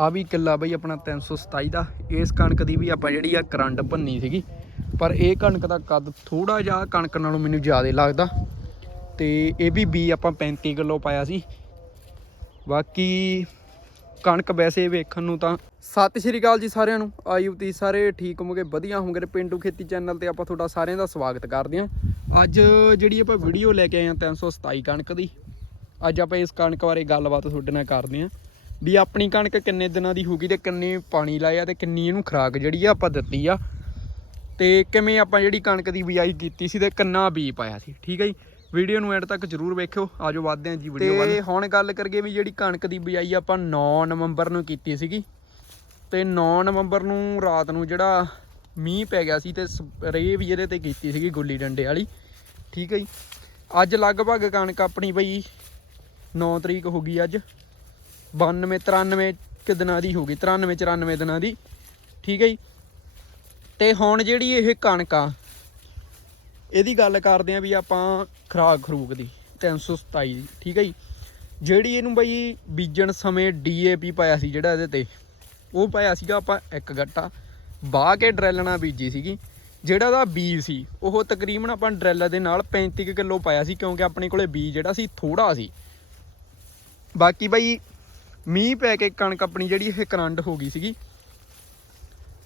ਆ ਵੀ ਕਿੱਲਾ ਬਈ ਆਪਣਾ 327 ਦਾ। ਇਸ ਕਣਕ ਦੀ ਵੀ ਆਪਾਂ ਜਿਹੜੀ ਆ ਕਰੰਡ ਭੰਨੀ ਸੀਗੀ। ਪਰ ਇਹ ਕਣਕ ਦਾ ਕੱਦ ਥੋੜਾ ਜਿਹਾ ਕਣਕ ਨਾਲੋਂ ਮੈਨੂੰ ਜ਼ਿਆਦਾ ਲੱਗਦਾ। ਤੇ ਇਹ ਵੀ ਬੀ ਆਪਾਂ 35 ਕਿਲੋ ਪਾਇਆ ਸੀ। ਬਾਕੀ ਕਣਕ ਵੈਸੇ ਵੇਖਣ ਨੂੰ ਤਾਂ ਸਤਿ ਸ਼੍ਰੀ ਅਕਾਲ ਜੀ ਸਾਰਿਆਂ ਨੂੰ। ਆਯੂ ਤੀ ਸਾਰੇ ਠੀਕ ਹੋਵੋਗੇ, ਵਧੀਆ ਹੋਵੋਗੇ ਤੇ ਪਿੰਡੂ ਖੇਤੀ ਚੈਨਲ ਤੇ ਆਪਾਂ ਤੁਹਾਡਾ ਸਾਰਿਆਂ ਦਾ ਸਵਾਗਤ ਕਰਦੇ ਹਾਂ। ਅੱਜ ਜਿਹੜੀ ਆਪਾਂ ਵੀਡੀਓ ਲੈ ਕੇ ਆਏ ਹਾਂ 327 ਕਣਕ ਦੀ। ਅੱਜ ਆਪਾਂ ਇਸ ਕਣਕ ਬਾਰੇ ਗੱਲਬਾਤ ਤੁਹਾਡੇ ਨਾਲ ਕਰਦੇ ਹਾਂ। ਵੀ ਆਪਣੀ ਕਣਕ ਕਿੰਨੇ ਦਿਨਾਂ ਦੀ ਹੋਊਗੀ ਤੇ ਕਿੰਨੇ ਪਾਣੀ ਲਾਇਆ ਤੇ ਕਿੰਨੀ ਇਹਨੂੰ ਖੁਰਾਕ ਜਿਹੜੀ ਆ ਆਪਾਂ ਦਿੱਤੀ ਆ। ਤੇ ਕਿਵੇਂ ਆਪਾਂ ਜਿਹੜੀ ਕਣਕ ਦੀ ਬਿਜਾਈ ਕੀਤੀ ਸੀ ਤੇ ਕਿੰਨਾ ਬੀ ਪਾਇਆ ਸੀ, ਠੀਕ ਹੈ ਜੀ? ਵੀਡੀਓ ਨੂੰ ਐਂਡ ਤੱਕ ਜਰੂਰ ਵੇਖਿਓ, ਆਜੋ ਵੱਧਦੇ ਹਾਂ ਜੀ ਵੀਡੀਓ ਵੱਲ। ਤੇ ਹੁਣ ਗੱਲ ਕਰੀਏ ਵੀ ਜਿਹੜੀ ਕਣਕ ਦੀ ਬਿਜਾਈ ਆਪਾਂ 9 ਨਵੰਬਰ ਨੂੰ ਕੀਤੀ ਸੀਗੀ। ਤੇ 9 ਨਵੰਬਰ ਨੂੰ ਰਾਤ ਨੂੰ ਜਿਹੜਾ ਮੀਂਹ ਪੈ ਗਿਆ ਸੀ ਤੇ ਸਪਰੇਅ ਵੀ ਇਹਦੇ ਤੇ ਕੀਤੀ ਸੀਗੀ ਗੁੱਲੀ ਡੰਡੇ ਵਾਲੀ, ਠੀਕ ਹੈ ਜੀ? ਅੱਜ ਲਗਭਗ ਕਣਕ ਆਪਣੀ ਬਈ 9 ਤਰੀਕ ਹੋ ਗਈ ਅੱਜ। 92 93 ਕਿ ਦਿਨਾਂ ਦੀ ਹੋ ਗਈ 93 94 ਦਿਨਾਂ ਦੀ। ਠੀਕ ਹੈ ਜੀ? ਤੇ ਹੁਣ ਜਿਹੜੀ ਇਹ ਕਣਕ ਆ, ਇਹਦੀ ਗੱਲ ਕਰਦੇ ਆ ਵੀ ਆਪਾਂ ਖਰਾਕ ਖਰੂਕ ਦੀ 327 ਦੀ, ਠੀਕ ਹੈ ਜੀ? ਜਿਹੜੀ ਇਹਨੂੰ ਬਈ ਬੀਜਣ ਸਮੇਂ ਡੀਏਪੀ ਪਾਇਆ ਸੀ ਜਿਹੜਾ ਇਹਦੇ ਤੇ, ਉਹ ਪਾਇਆ ਸੀਗਾ ਆਪਾਂ ਇੱਕ ਗੱਟਾ ਬਾਹ ਕੇ ਡਰੈਲ ਨਾਲ ਬੀਜੀ ਸੀਗੀ। ਜਿਹੜਾ ਦਾ ਬੀਜ ਸੀ, ਉਹ ਤਕਰੀਬਨ ਆਪਾਂ ਡਰੈਲ ਦੇ ਨਾਲ 35 ਕਿਲੋ ਪਾਇਆ ਸੀ, ਕਿਉਂਕਿ ਆਪਣੇ ਕੋਲੇ ਬੀਜ ਜਿਹੜਾ ਸੀ ਥੋੜਾ ਸੀ। ਬਾਕੀ ਬਈ ਮੀਂਹ ਪੈ ਕੇ ਕਣਕ ਆਪਣੀ ਜਿਹੜੀ ਇਹ ਕਰੰਡ ਹੋ ਗਈ ਸੀਗੀ।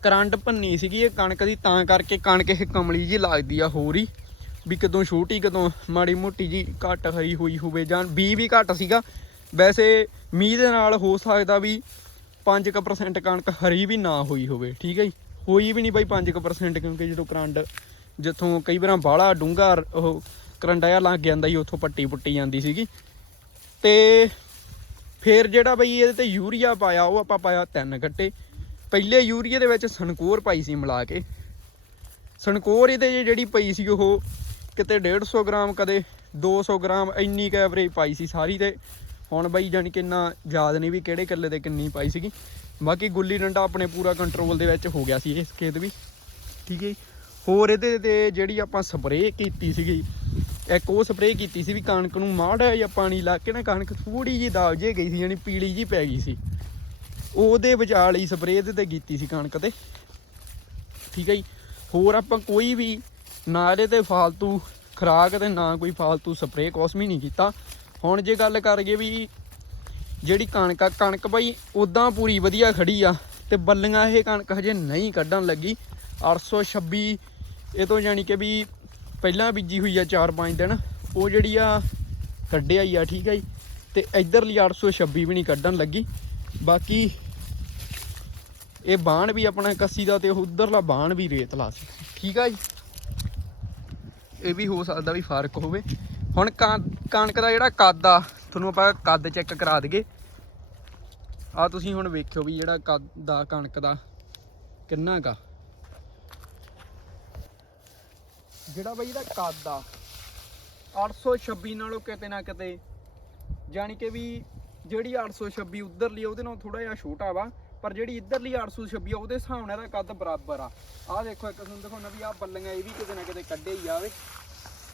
ਕਰੰਟ ਭੰਨੀ ਸੀਗੀ ਇਹ ਕਣਕ ਦੀ, ਤਾਂ ਕਰਕੇ ਕਣਕ ਇਹ ਕਮਲੀ ਜੀ ਲੱਗਦੀ ਆ ਹੋਰ ਹੀ। ਵੀ ਕਦੋਂ ਛੋਟੀ, ਕਦੋਂ ਮਾੜੀ ਮੋਟੀ ਜੀ ਘੱਟ ਹਰੀ ਹੋਈ ਹੋਵੇ ਜਾਂ ਬੀ ਵੀ ਘੱਟ ਸੀਗਾ। ਵੈਸੇ ਮੀਂਹ ਦੇ ਨਾਲ ਹੋ ਸਕਦਾ ਵੀ 5% ਕਣਕ ਹਰੀ ਵੀ ਨਾ ਹੋਈ ਹੋਵੇ, ਠੀਕ ਹੈ ਜੀ? ਹੋਈ ਵੀ ਨਹੀਂ ਬਾਈ 5% ਕਿਉਂਕਿ ਜਦੋਂ ਕਰੰਟ ਜਿੱਥੋਂ ਕਈ ਵਾਰਾਂ ਬਾਹਲਾ ਡੂੰਘਾ ਉਹ ਕਰੰਟ ਜਿਹਾ ਲੱਗ ਜਾਂਦਾ ਜੀ ਉੱਥੋਂ ਪੱਟੀ ਪੁੱਟੀ ਜਾਂਦੀ ਸੀਗੀ। ਤੇ ਫਿਰ ਜਿਹੜਾ ਬਈ ਇਹਦੇ ਤੇ ਯੂਰੀਆ ਪਾਇਆ, ਉਹ ਆਪਾਂ ਪਾਇਆ ਤਿੰਨ ਗੱਟੇ। ਪਹਿਲੇ ਯੂਰੀਏ ਦੇ ਵਿੱਚ ਸਨਕੋਰ ਪਾਈ ਸੀ ਮਿਲਾ ਕੇ। ਸਨਕੋਰ ਇਹਦੇ 'ਚ ਜਿਹੜੀ ਪਈ ਸੀ ਉਹ ਕਿਤੇ 150 ਗ੍ਰਾਮ, ਕਦੇ 200 ਗ੍ਰਾਮ ਇੰਨੀ ਕੁ ਐਵਰੇਜ ਪਾਈ ਸੀ ਸਾਰੀ ਤੇ। ਹੁਣ ਬਈ ਜਾਣੀ ਕਿ ਇੰਨਾ ਯਾਦ ਨਹੀਂ ਵੀ ਕਿਹੜੇ ਕਿੱਲੇ ਤੇ ਕਿੰਨੀ ਪਾਈ ਸੀਗੀ। ਬਾਕੀ ਗੁੱਲੀ ਡੰਡਾ ਆਪਣੇ ਪੂਰਾ ਕੰਟਰੋਲ ਦੇ ਵਿੱਚ ਹੋ ਗਿਆ ਸੀ ਇਸ ਖੇਤ ਵੀ। ਠੀਕ ਹੈ ਜੀ। ਹੋਰ ਇਹਦੇ ਤੇ ਜਿਹੜੀ ਆਪਾਂ ਸਪਰੇਅ ਕੀਤੀ ਸੀਗੀ ਇੱਕ ਉਹ ਸਪਰੇਅ ਕੀਤੀ ਸੀ ਵੀ ਕਣਕ ਨੂੰ ਮਾੜਾ ਜਿਹਾ ਪਾਣੀ ਲਾ ਕੇ ਨਾ ਕਣਕ ਥੋੜੀ ਜਿਹੀ ਦਾਬ ਜੇ ਗਈ ਸੀ, ਯਾਨੀ ਪੀਲੀ ਜੀ ਪੈ ਗਈ ਸੀ। ਉਹਦੇ ਵਿਚਾਲ ਹੀ ਸਪਰੇਅ ਦੇ ਤੇ ਕੀਤੀ ਸੀ ਕਣਕ ਤੇ। ਠੀਕ ਹੈ ਜੀ? ਹੋਰ ਆਪਾਂ ਕੋਈ ਵੀ ਨਾ ਇਹਦੇ ਤੇ ਫਾਲਤੂ ਖਰਾਕ ਤੇ ਨਾ ਕੋਈ ਫਾਲਤੂ ਸਪਰੇਅ ਕੁਛ ਵੀ ਨਹੀਂ ਕੀਤਾ। ਹੁਣ ਜੇ ਗੱਲ ਕਰੀਏ ਵੀ ਜਿਹੜੀ ਕਣਕ ਆ, ਕਣਕ ਭਾਈ ਉਦਾਂ ਪੂਰੀ ਵਧੀਆ ਖੜੀ ਆ ਤੇ ਬੱਲੀਆਂ ਇਹ ਕਣਕ ਹਜੇ ਨਹੀਂ ਕੱਢਣ ਲੱਗੀ। 826 ਇਹ ਤੋਂ ਯਾਨੀ ਕਿ ਵੀ ਪਹਿਲਾਂ ਬੀਜੀ ਹੋਈ ਆ 4-5 ਦਿਨ, ਉਹ ਜਿਹੜੀ ਆ ਕੱਢਿਆ ਹੀ ਆ, ਠੀਕ ਆ ਜੀ। ਤੇ ਇਧਰਲੀ 826 ਵੀ ਨਹੀਂ ਕੱਢਣ ਲੱਗੀ। ਬਾਕੀ ਇਹ ਬਾਣ ਵੀ ਆਪਣਾ ਕੱਸੀ ਦਾ ਤੇ ਉਧਰਲਾ ਬਾਣ ਵੀ ਰੇਤਲਾ ਸੀ। ਠੀਕ ਆ ਜੀ? ਇਹ ਵੀ ਹੋ ਸਕਦਾ ਵੀ ਫ਼ਰਕ ਹੋਵੇ। ਹੁਣ ਕਾਂ- ਕਣਕ ਦਾ ਜਿਹੜਾ ਕੱਦ ਆ, ਤੁਹਾਨੂੰ ਆਪਾਂ ਕੱਦ ਚੈੱਕ ਕਰਾ ਦਈਏ। ਆ ਤੁਸੀਂ ਹੁਣ ਵੇਖਿਓ ਵੀ ਜਿਹੜਾ ਕੱਦ ਦਾ, ਕਣਕ ਦਾ ਕਿੰਨਾ ਕਾ ਜਿਹੜਾ ਬਈ ਇਹਦਾ ਕੱਦ ਆ 826 ਨਾਲੋਂ ਕਿਤੇ ਨਾ ਕਿਤੇ, ਜਾਣੀ ਕਿ ਵੀ ਜਿਹੜੀ 826 ਉਧਰਲੀ ਆ, ਉਹਦੇ ਨਾਲ ਥੋੜਾ ਜਿਹਾ ਛੋਟਾ ਵਾ, ਪਰ ਜਿਹੜੀ ਇੱਧਰਲੀ 826 ਆ, ਉਹਦੇ ਹਿਸਾਬ ਨਾਲ ਇਹਦਾ ਕੱਦ ਬਰਾਬਰ ਆ। ਆਹ ਦੇਖੋ, ਇੱਕ ਤੁਹਾਨੂੰ ਦਿਖਾਉਣਾ ਵੀ ਆਹ ਬੱਲੀਆਂ ਇਹ ਵੀ ਕਿਤੇ ਨਾ ਕਿਤੇ ਕੱਢੇ ਹੀ ਜਾਵੇ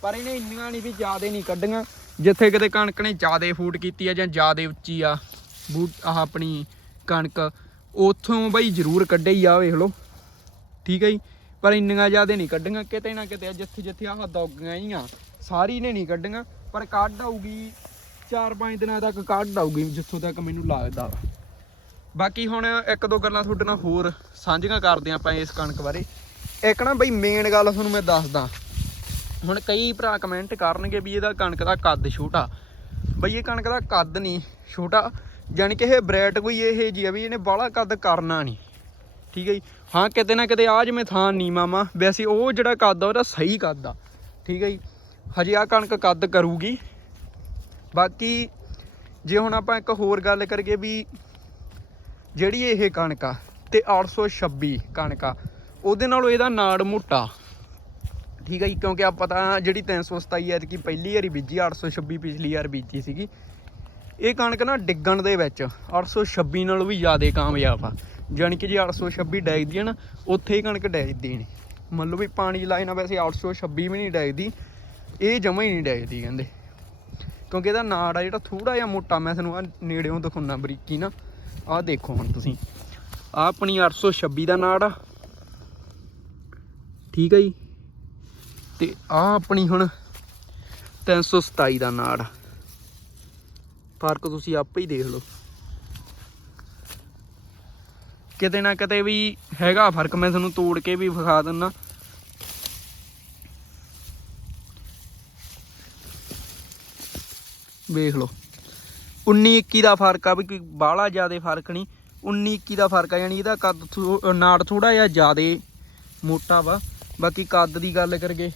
ਪਰ ਇਹਨੇ ਇੰਨੀਆਂ ਨਹੀਂ ਵੀ ਜ਼ਿਆਦੇ ਨਹੀਂ ਕੱਢੀਆਂ, ਜਿੱਥੇ ਕਿਤੇ ਕਣਕ ਨੇ ਜ਼ਿਆਦੇ ਫੂਟ ਕੀਤੀ ਆ ਜਾਂ ਜ਼ਿਆਦੇ ਉੱਚੀ ਆ, ਬੂਟ, ਆਹ ਆਪਣੀ ਕਣਕ, ਉਥੋਂ ਬਈ ਜ਼ਰੂਰ ਕੱਢੇ ਹੀ ਆ, ਵੇਖ ਲਓ। ਠੀਕ ਹੈ ਜੀ? ਪਰ ਇੰਨੀਆਂ ਜ਼ਿਆਦਾ ਨਹੀਂ ਕੱਢੀਆਂ, ਕਿਤੇ ਨਾ ਕਿਤੇ ਜਿੱਥੇ ਜਿੱਥੇ ਆਹ ਦੌਗੀਆਂ ਹੀ ਆ ਸਾਰੀ ਨੇ ਨਹੀਂ ਕੱਢੀਆਂ, ਪਰ ਕੱਢ ਆਊਗੀ 4-5 ਦਿਨਾਂ ਤੱਕ ਕੱਢ ਆਊਗੀ, ਜਿੱਥੋਂ ਤੱਕ ਮੈਨੂੰ ਲੱਗਦਾ। ਵਾ ਬਾਕੀ ਹੁਣ ਇੱਕ ਦੋ ਗੱਲਾਂ ਤੁਹਾਡੇ ਨਾਲ ਹੋਰ ਸਾਂਝੀਆਂ ਕਰਦੇ ਹਾਂ ਆਪਾਂ ਇਸ ਕਣਕ ਬਾਰੇ। ਇੱਕ ਨਾ ਬਈ ਮੇਨ ਗੱਲ ਤੁਹਾਨੂੰ ਮੈਂ ਦੱਸਦਾ। ਹੁਣ ਕਈ ਭਰਾ ਕਮੈਂਟ ਕਰਨਗੇ ਵੀ ਇਹਦਾ ਕਣਕ ਦਾ ਕੱਦ ਛੋਟਾ। ਬਈ ਇਹ ਕਣਕ ਦਾ ਕੱਦ ਨਹੀਂ, ਛੋਟਾ ਯਾਨੀ ਕਿ ਇਹ ਬ੍ਰੈਟ ਕੋਈ ਇਹ ਜੀ ਆ ਵੀ ਇਹਨੇ ਬਾਹਲਾ ਕੱਦ ਕਰਨਾ ਨਹੀਂ। ਠੀਕ ਹੈ ਜੀ। ਹਾਂ, ਕਿਤੇ ਨਾ ਕਿਤੇ ਆ ਜਿਵੇਂ ਥਾਂ ਨਹੀਂ ਮਾਮਾ ਵੈਸੇ ਉਹ ਜਿਹੜਾ ਕੱਦ ਆ, ਉਹਦਾ ਸਹੀ ਕੱਦ ਆ। ਠੀਕ ਹੈ ਜੀ। ਹਜੇ ਆ ਕਣਕ ਕੱਦ ਕਰੂਗੀ। ਬਾਕੀ ਜੇ ਹੁਣ ਆਪਾਂ ਇੱਕ ਹੋਰ ਗੱਲ ਕਰੀਏ ਵੀ ਜਿਹੜੀ ਇਹ ਕਣਕ ਆ, ਤੇ 826 ਕਣਕ ਆ, ਉਹਦੇ ਨਾਲੋਂ ਇਹਦਾ ਨਾੜ ਮੋਟਾ। ਠੀਕ ਹੈ ਜੀ, ਕਿਉਂਕਿ ਆਪਾਂ ਤਾਂ ਜਿਹੜੀ 327 ਐਤਕੀ ਪਹਿਲੀ ਵਾਰੀ ਬੀਜੀ 826 ਪਿਛਲੀ ਵਾਰ ਬੀਜੀ ਸੀਗੀ। ਇਹ ਕਣਕ ਨਾ ਡਿੱਗਣ ਦੇ ਵਿੱਚ 826 ਨਾਲੋਂ ਵੀ ਜ਼ਿਆਦਾ ਕਾਮਯਾਬ ਆ। ਜਾਣੀ ਕਿ ਜੇ 826 ਡੈਗਦੀ ਹੈ ਨਾ, ਉੱਥੇ ਹੀ ਕਣਕ ਡੈਗਦੀ ਨਹੀਂ। ਮੰਨ ਲਓ ਵੀ ਪਾਣੀ ਲਾਏ ਨਾ, ਵੈਸੇ 826 ਵੀ ਨਹੀਂ ਡੈਗਦੀ, ਇਹ ਜਮਾ ਹੀ ਨਹੀਂ ਡੈਗਦੀ ਕਹਿੰਦੇ। ਕਿਉਂਕਿ ਇਹਦਾ ਨਾੜ ਆ ਜਿਹੜਾ ਥੋੜਾ ਜਿਹਾ ਮੋਟਾ, ਮੈਂ ਤੁਹਾਨੂੰ ਆ ਨੇੜਿਓਂ ਦਿਖਾਉਣਾ ਬਰੀਕੀ ਨਾ ਆਹ ਦੇਖੋ ਹੁਣ ਤੁਸੀਂ। ਆਹ ਆਪਣੀ 826 ਦਾ ਨਾੜ ਆ। ਠੀਕ ਹੈ ਜੀ? ਤੇ ਆਹ ਆਪਣੀ ਹੁਣ 327 ਦਾ ਨਾੜ ਆ। ਫ਼ਰਕ ਤੁਸੀਂ ਆਪੇ ਹੀ ਦੇਖ ਲਓ। ਕਿਤੇ ਨਾ ਕਿਤੇ ਵੀ ਹੈਗਾ ਫ਼ਰਕ, ਮੈਂ ਤੁਹਾਨੂੰ ਤੋੜ ਕੇ ਵੀ ਵਿਖਾ ਦਿੰਦਾ ਵੇਖ ਲਓ। 19 21 ਦਾ ਫ਼ਰਕ ਆ ਵੀ ਕੋਈ ਬਾਹਲਾ ਜ਼ਿਆਦਾ ਫ਼ਰਕ ਨਹੀਂ। 19 21 ਦਾ ਫ਼ਰਕ ਆ, ਯਾਨੀ ਇਹਦਾ ਕੱਦ ਥੋ- ਨਾੜ ਥੋੜਾ ਜਿਹਾ ਜ਼ਿਆਦਾ ਮੋਟਾ ਵਾ। ਬਾਕੀ ਕੱਦ ਦੀ ਗੱਲ ਕਰਗੇ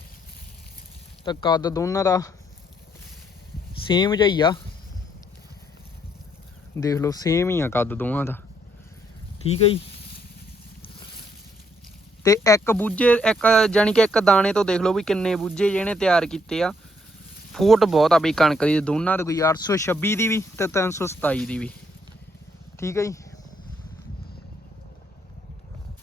ਤਾਂ ਕੱਦ ਦੋਨਾਂ ਦਾ ਸੇਮ ਜਿਹਾ ਹੀ ਆ। ਦੇਖ ਲਓ ਸੇਮ ਹੀ ਆ ਕੱਦ ਦੋਵਾਂ ਦਾ। ਠੀਕ ਹੈ ਜੀ? ਤੇ ਇੱਕ ਬੂਝੇ, ਇੱਕ ਜਾਨੀ ਕਿ ਇੱਕ ਦਾਣੇ ਤੋਂ ਦੇਖ ਲਓ ਵੀ ਕਿੰਨੇ ਬੂਝੇ ਜਿਹਨੇ ਤਿਆਰ ਕੀਤੇ ਆ। ਫੋਟ ਬਹੁਤ ਆ ਬਈ ਕਣਕ ਦੀ, ਦੋਨਾਂ ਦੀ ਕੋਈ 826 ਦੀ ਵੀ ਤੇ 327 ਦੀ ਵੀ। ਠੀਕ ਹੈ ਜੀ?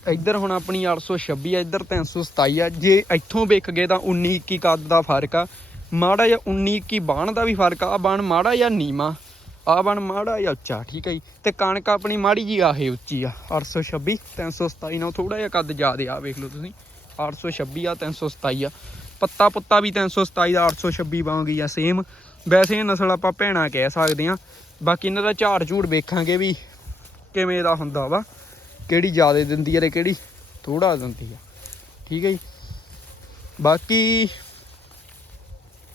ਇੱਧਰ ਹੁਣ ਆਪਣੀ 826 ਆ, ਇੱਧਰ 327 ਆ। ਜੇ ਇੱਥੋਂ ਵੇਖ ਗਏ ਤਾਂ 19 21 ਕੱਦ ਦਾ ਫ਼ਰਕ ਆ। ਮਾੜਾ ਜਾਂ 19 21 ਬਾਣ ਦਾ ਵੀ ਫ਼ਰਕ ਆ। ਆਹ ਬਾਣ ਮਾੜਾ ਜਾਂ ਨੀਵਾ। ਆ ਬਣ ਮਾੜਾ ਜਿਹਾ ਉੱਚਾ, ਠੀਕ ਹੈ ਜੀ? ਤੇ ਕਣਕ ਆਪਣੀ ਮਾੜੀ ਜੀ ਆਹੇ ਉੱਚੀ ਆ 826 327 ਨਾਲ ਥੋੜਾ ਜਿਹਾ ਕੱਦ ਜ਼ਿਆਦੇ ਆ, ਵੇਖ ਲਓ ਤੁਸੀਂ। 826 ਆ 327 ਆ। ਪੱਤਾ ਪੁੱਤਾ ਵੀ 327 ਦਾ 826 ਵਾਂਗੀ ਆ ਸੇਮ ਵੈਸੇ ਇਹ ਨਸਲ ਆਪਾਂ ਭੈਣਾ ਕਹਿ ਸਕਦੇ ਆ ਬਾਕੀ ਇਹਨਾਂ ਦਾ ਝਾੜ ਝੂੜ ਵੇਖਾਂਗੇ ਵੀ ਕਿਵੇਂ ਦਾ ਹੁੰਦਾ ਵਾ। ਕਿਹੜੀ ਜ਼ਿਆਦੇ ਦਿੰਦੀ ਆ ਤੇ ਕਿਹੜੀ ਥੋੜਾ ਦਿੰਦੀ ਆ। ਠੀਕ ਹੈ ਜੀ? ਬਾਕੀ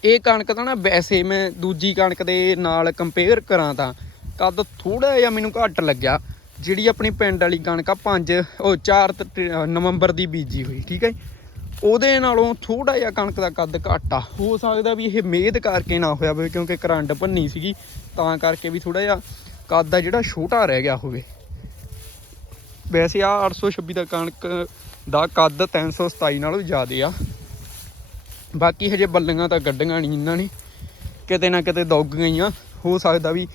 ਇਹ ਕਣਕ ਤਾਂ ਨਾ ਵੈਸੇ ਮੈਂ ਦੂਜੀ ਕਣਕ ਦੇ ਨਾਲ ਕੰਪੇਅਰ ਕਰਾਂ ਤਾਂ ਕੱਦ ਥੋੜਾ ਜਿਹਾ ਮੈਨੂੰ ਘੱਟ ਲੱਗਿਆ, ਜਿਹੜੀ ਆਪਣੀ ਪਿੰਡ ਵਾਲੀ ਕਣਕ ਆ 5 ਉਹ 4 ਨਵੰਬਰ ਦੀ ਬੀਜੀ ਹੋਈ, ਠੀਕ ਹੈ ਉਹਦੇ ਨਾਲੋਂ ਥੋੜਾ ਜਿਹਾ ਕਣਕ ਦਾ ਕੱਦ ਘੱਟ ਆ। ਹੋ ਸਕਦਾ ਵੀ ਇਹ ਮਿਹਨਤ ਕਰਕੇ ਨਾ ਹੋਇਆ ਹੋਵੇ, ਕਿਉਂਕਿ ਕਰੰਟ ਭੰਨੀ ਸੀਗੀ, ਤਾਂ ਕਰਕੇ ਵੀ ਥੋੜਾ ਜਿਹਾ ਕੱਦ ਆ ਜਿਹੜਾ ਛੋਟਾ ਰਹਿ ਗਿਆ ਹੋਵੇ। ਵੈਸੇ ਆ 826 ਦਾ ਕਣਕ, ਦਾ ਕੱਦ 327 ਨਾਲੋਂ ਜ਼ਿਆਦਾ ਆ। ਬਾਕੀ ਹਜੇ ਬੱਲੀਆਂ ਤਾਂ ਗੱਡੀਆਂ ਨਹੀਂ, ਇਹਨਾਂ ਨੇ। ਕਿਤੇ ਨਾ ਕਿਤੇ ਦੁੱਗ ਗਈਆਂ। ਹੋ ਸਕਦਾ ਵੀ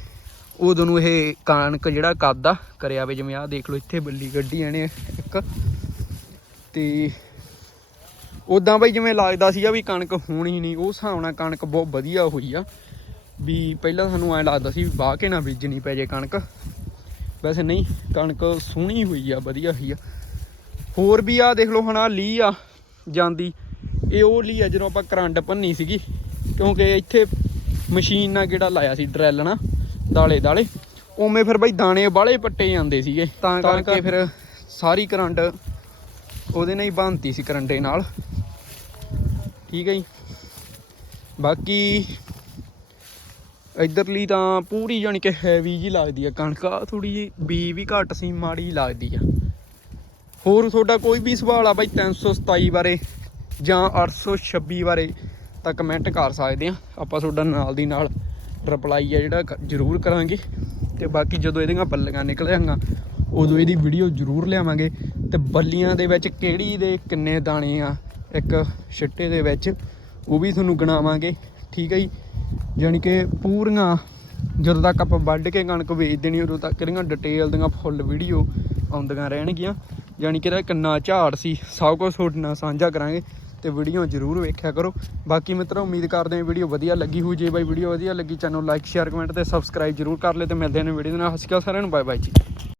ਉਦੋਂ ਨੂੰ ਇਹ ਕਣਕ ਜਿਹੜਾ ਕੱਦ ਆ ਕਰਿਆ ਵੇ, ਜਿਵੇਂ ਆਹ ਦੇਖ ਲਓ, ਇੱਥੇ ਬੱਲੀ ਗੱਡੀ ਨੇ ਇੱਕ। ਤੇ ਉਦਾਂ ਬਈ ਜਿਵੇਂ ਲੱਗਦਾ ਸੀਗਾ ਵੀ ਕਣਕ ਹੋਣੀ ਨਹੀਂ ਉਹ ਹਿਸਾਬ ਨਾਲ ਕਣਕ ਬਹੁਤ ਵਧੀਆ ਹੋਈ ਆ। ਵੀ ਪਹਿਲਾਂ ਸਾਨੂੰ ਐਂ ਲੱਗਦਾ ਸੀ ਵੀ ਵਾਹ ਕੇ ਨਾ ਬੀਜਣੀ ਪੈ ਜੇ ਕਣਕ। ਵੈਸੇ ਨਹੀਂ, ਕਣਕ ਸੋਹਣੀ ਹੋਈ ਆ, ਵਧੀਆ ਹੋਈ ਆ। ਹੋਰ ਵੀ ਆ ਦੇਖ ਲਓ, ਹੁਣ ਆ ਲੀ ਆ ਜਾਂਦੀ। ਇਹ ਉਹ ਲਈ ਆ ਜਦੋਂ ਆਪਾਂ ਕਰੰਟ ਭੰਨੀ ਸੀਗੀ ਕਿਉਂਕਿ ਇੱਥੇ ਮਸ਼ੀਨ ਨਾਲ ਕਿਹੜਾ ਲਾਇਆ ਸੀ ਡਰੈਲ ਨਾਲ ਦਾਲੇ ਦਾਲੇ ਉਵੇਂ ਫਿਰ ਬਈ ਦਾਣੇ ਬਾਲੇ ਪੱਟੇ ਜਾਂਦੇ ਸੀਗੇ। ਤਾਂ ਕਰਕੇ ਫਿਰ ਸਾਰੀ ਕਰੰਟ ਉਹਦੇ ਨਾਲ ਹੀ ਬੰਨਤੀ ਸੀ ਕਰੰਟੇ ਨਾਲ। ਠੀਕ ਹੈ ਜੀ। ਬਾਕੀ ਇਧਰਲੀ ਤਾਂ ਪੂਰੀ ਜਾਣੀ ਕਿ ਹੈਵੀ ਜੀ ਲੱਗਦੀ ਆ ਕਣਕ ਆ ਥੋੜੀ ਜੀ ਬੀ ਵੀ ਘੱਟ ਸੀ ਮਾੜੀ ਲੱਗਦੀ ਆ। ਹੋਰ ਤੁਹਾਡਾ ਕੋਈ ਵੀ ਸਵਾਲ ਆ ਬਾਈ 327 ਬਾਰੇ ਜਾਂ 826 ਬਾਰੇ ਤਾਂ ਕਮੈਂਟ ਕਰ ਸਕਦੇ ਆ ਆਪਾਂ ਤੁਹਾਡਾ ਨਾਲ ਦੀ ਨਾਲ ਰਿਪਲਾਈ ਆ ਜਿਹੜਾ ਜ਼ਰੂਰ ਕਰਾਂਗੇ। ਤੇ ਬਾਕੀ ਜਦੋਂ ਇਹਦੀਆਂ ਬੱਲੀਆਂ ਨਿਕਲ ਜਾਣਗੀਆਂ ਉਦੋਂ ਇਹਦੀ ਵੀਡੀਓ ਜ਼ਰੂਰ ਲਿਆਵਾਂਗੇ। ਤੇ ਬੱਲੀਆਂ ਦੇ ਵਿੱਚ ਕਿਹੜੀ ਦੇ ਕਿੰਨੇ ਦਾਣੇ ਆ, ਇੱਕ ਛਿੱਟੇ ਦੇ ਵਿੱਚ, ਉਹ ਵੀ ਤੁਹਾਨੂੰ ਗਣਾਵਾਂਗੇ। ਠੀਕ ਹੈ ਜੀ? ਜਾਣੀ ਕਿ ਪੂਰੀਆਂ, ਜਦੋਂ ਤੱਕ ਆਪਾਂ ਵੱਢ ਕੇ ਕਣਕ ਵੇਚ ਦੇਣੀ, ਉਦੋਂ ਤੱਕ ਇਹਦੀਆਂ ਡਿਟੇਲ ਦੀਆਂ ਫੁੱਲ ਵੀਡੀਓ ਆਉਂਦੀਆਂ ਰਹਿਣਗੀਆਂ। ਜਾਣੀ ਕਿ ਇਹਦਾ ਕਿੰਨਾ ਝਾੜ ਸੀ, ਸਭ ਕੁਝ ਤੁਹਾਡੇ ਨਾਲ ਸਾਂਝਾ ਕਰਾਂਗੇ। ਤੇ ਵੀਡੀਓ ਜ਼ਰੂਰ ਵੇਖਿਆ ਕਰੋ। ਬਾਕੀ ਮਿੱਤਰੋ, ਉਮੀਦ ਕਰਦੇ ਹਾਂ ਵੀਡੀਓ ਵਧੀਆ ਲੱਗੀ ਹੋਊ। ਜੇ ਬਾਈ ਵੀਡੀਓ ਵਧੀਆ ਲੱਗੀ, ਚੈਨਲ ਲਾਈਕ, ਸ਼ੇਅਰ, ਕਮੈਂਟ ਤੇ ਸਬਸਕ੍ਰਾਈਬ ਜ਼ਰੂਰ ਕਰ ਲਿਓ ਤੇ ਮਿਲਦੇ ਹਾਂ ਵੀਡੀਓ ਦੇ ਨਾਲ। ਹੱਸ ਕੇ ਸਾਰਿਆਂ ਨੂੰ। ਬਾਏ ਬਾਏ ਜੀ।